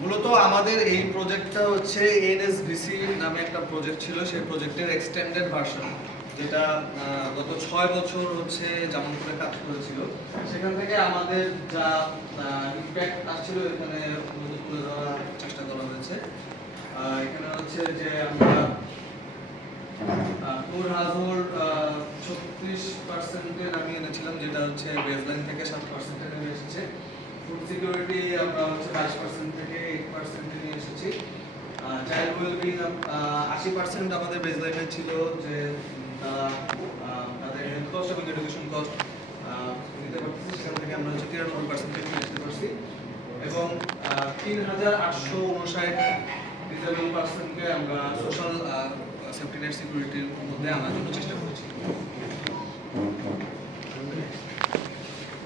মূলত আমাদের এই প্রজেক্টটা হচ্ছে এনএসবিসি নামে একটা প্রজেক্ট ছিল, সেই প্রজেক্টের এক্সটেন্ডেড ভার্সন, যেটা গত 6 বছর হচ্ছে যেমন করে কাজ করেছিল। সেখান থেকে আমাদের যা ইম্প্যাক্ট আসছিল এখানে তুলে ধরার চেষ্টা করা হয়েছে। এখানে হচ্ছে যে আমরা কোর হাউসহোল্ড 36% নামিয়ে এনেছিলাম, যেটা হচ্ছে বেসলাইন থেকে 7% নেমে এসেছে। ফুড সিকিউরিটি আমরা হচ্ছে 22% থেকে 8% নিয়ে এসেছি। চাইল্ড ওয়েলবিং 80% আমাদের বেসলাইনে ছিল, যে তাদের হেলথ কস্ট এবং এডুকেশন কস্ট নিতে পারতেছি, সেখান থেকে আমরা হচ্ছে 93% থেকে নিতে পারছি। এবং 3859 ডিসেবল পার্সনকে আমরা সোশ্যাল সেফটি নেট সিকিউরিটির মধ্যে আনার জন্য চেষ্টা করেছি।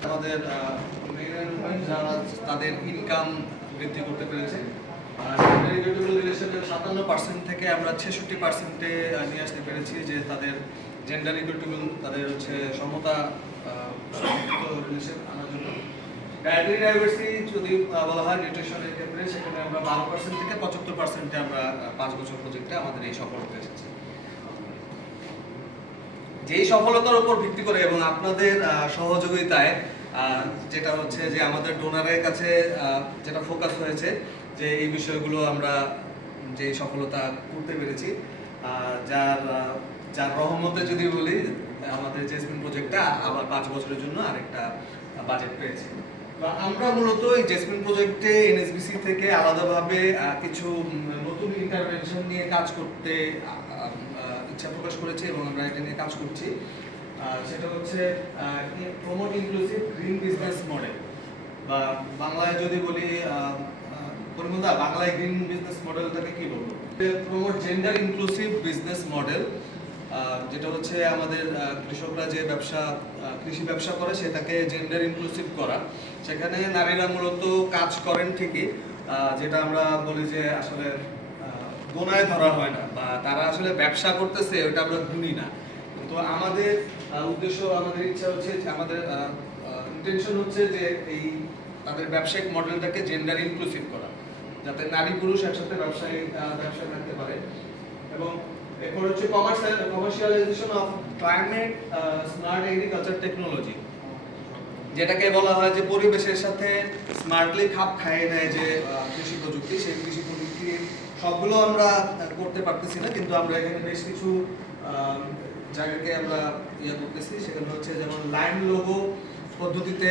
আমাদের যারা তাদের ইনকাম বৃদ্ধি করতে পেরেছে, রিলেশনের 57% থেকে আমরা 66% নিয়ে আসতে পেরেছি, যে তাদের জেন্ডার ইকুইটেবল, তাদের হচ্ছে সমতা রিলেশন আনার জন্য। ডায়েটারি ডাইভার্সিটি যদি বলা হয় নিউট্রিশনের ক্ষেত্রে, সেখানে আমরা 12% থেকে 75% আমরা 5 বছর প্রজেক্টে আমাদের এই সফলতা এসেছে। যেই সফলতার উপর ভিত্তি করে এবং আপনাদের সহযোগিতায়, যেটা হচ্ছে যে আমাদের ডোনারের কাছে যেটা ফোকাস হয়েছে, যে এই বিষয়গুলো আমরা যে সফলতা করতে পেরেছি, যার রহমতে যদি বলি, আমাদের জেসমিন প্রজেক্টটা আবার 5 বছরের জন্য আরেকটা বাজেট পেয়েছে। আমরা মূলত এই জেসমিন প্রজেক্টে এনএসবিসি থেকে আলাদাভাবে কিছু নতুন ইন্টারভেনশন নিয়ে কাজ করতে ইচ্ছা প্রকাশ করেছি এবং আমরা এটা নিয়ে কাজ করছি। সেটা হচ্ছে promote inclusive green business model, বা বাংলায় যদি বলি, পরিমদা বাংলায় গ্রিন বিজনেস মডেলটাকে কি বলবো? Promote gender inclusive business model, যেটা হচ্ছে আমাদের কৃষকরা যে কৃষি ব্যবসা করে সেটাকে জেন্ডার ইনক্লুসিভ করা। সেখানে নারীরা মূলত কাজ করেন ঠিকই, যেটা আমরা বলি যে আসলে গোনায় ধরা হয় না, বা তারা আসলে ব্যবসা করতেছে ওটা আমরা গুনি না। কিন্তু আমাদের উদ্দেশ্য, আমাদের ইচ্ছা হচ্ছে, আমাদের ইন্টেনশন হচ্ছে যে এই তাদের ব্যবসায়িক মডেলটাকে জেন্ডার ইনক্লুসিভ করা, যাতে নারী পুরুষ একসাথে ব্যবসা করতে পারে। এবং এরপর হচ্ছে commercialisation of climate smart agriculture technology, যেটাকে বলা হয় যে পরিবেশের সাথে স্মার্টলি খাপ খাইয়ে নেয় যে কৃষি প্রযুক্তি। সেই কৃষি প্রযুক্তি সবগুলো আমরা করতে পারতেছি না, কিন্তু আমরা এখানে বেশ কিছু জায়গাকে আমরা করতেছি। সেখানে হচ্ছে যেমন লাইন লোগো পদ্ধতিতে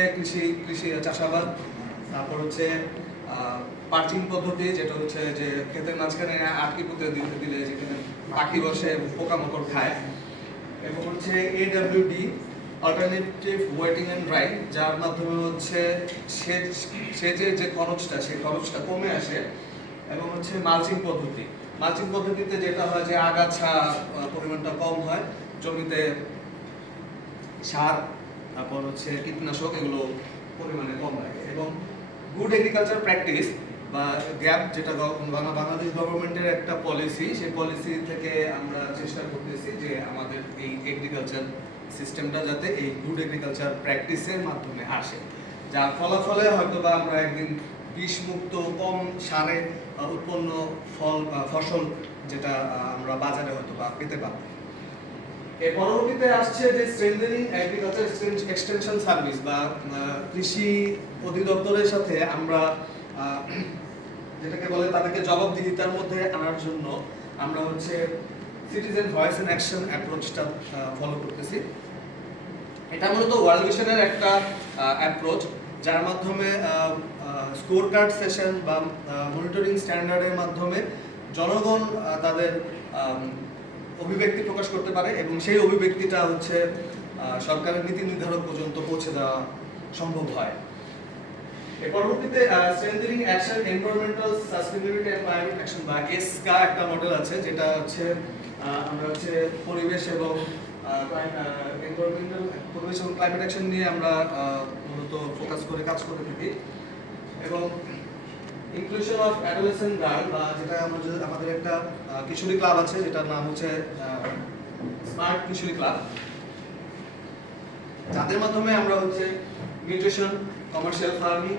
কৃষি চাষাবাদ, তারপর হচ্ছে পার্চিং পদ্ধতি, যেটা হচ্ছে যে ক্ষেতের মাঝখানে আটকি পুঁতে দিলে যেখানে পাখি বসে পোকামাকড় খায়, এবং হচ্ছে AWD alternative waiting and dry, যার মাধ্যমে হচ্ছে সেচের যে খরচটা, সেই খরচটা কমে আসে। এবং হচ্ছে মালচিং পদ্ধতিতে যেটা হয় যে আগাছা পরিমাণটা কম হয়, জমিতে সার, তারপর হচ্ছে কীটনাশক এগুলো পরিমাণে কম লাগে। এবং গুড এগ্রিকালচার প্র্যাকটিস বা গ্যাপ, যেটা বাংলাদেশ গভর্নমেন্টের একটা পলিসি, সেই পলিসি থেকে আমরা চেষ্টা করতেছি যে আমাদের এই এগ্রিকালচার সিস্টেমটা যাতে এই গুড এগ্রিকালচার প্র্যাকটিসের মাধ্যমে আসে, যার ফলাফলে হয়তো বা আমরা একদিন বিষমুক্ত কম সারে উৎপন্ন ফসল যেটা আমরা বাজারে হয়তো বা পেতে পারব। এর পরবর্তীতে আসছে যে স্ট্রেনথেনিং এগ্রিকালচার এক্সটেনশন সার্ভিস, বা কৃষি অধিদপ্তরের সাথে আমরা যেটাকে বলে তাদেরকে জবাবদিহিতার মধ্যে আনার জন্য আমরা হচ্ছে সিটিজেন ভয়েস এন্ড অ্যাকশন অ্যাপ্রোচটা ফলো করতেছি। এটা মূলত ওয়ার্ল্ড ভিশনের একটা অ্যাপ্রোচ, যার মাধ্যমে স্কোর কার্ড সেশন বা মনিটরিং স্ট্যান্ডার্ডের মাধ্যমে জনগণ তাদের অভিব্যক্তি প্রকাশ করতে পারে, এবং সেই অভিব্যক্তিটা হচ্ছে সরকারের নীতি নির্ধারক পর্যন্ত পৌঁছে দেওয়া সম্ভব হয়। এর পরবর্তীতে strengthening action environmental sustainability and climate action, বা এসকা একটা মডেল আছে, যেটা হচ্ছে আমরা হচ্ছে পরিবেশ এবং ক্লাইমেট অ্যাকশন নিয়ে আমরা মূলত ফোকাস করে কাজ করে থাকি। এবং ইনক্লুশন অফ অ্যাডোলেসেন্ট গার্ল, বা যেটা আমাদের একটা কিশোরী ক্লাব আছে, যেটার নাম হচ্ছে স্মার্ট কিশোরী ক্লাব, যাদের মাধ্যমে আমরা হচ্ছে নিউট্রিশন, কমার্শিয়াল ফার্মিং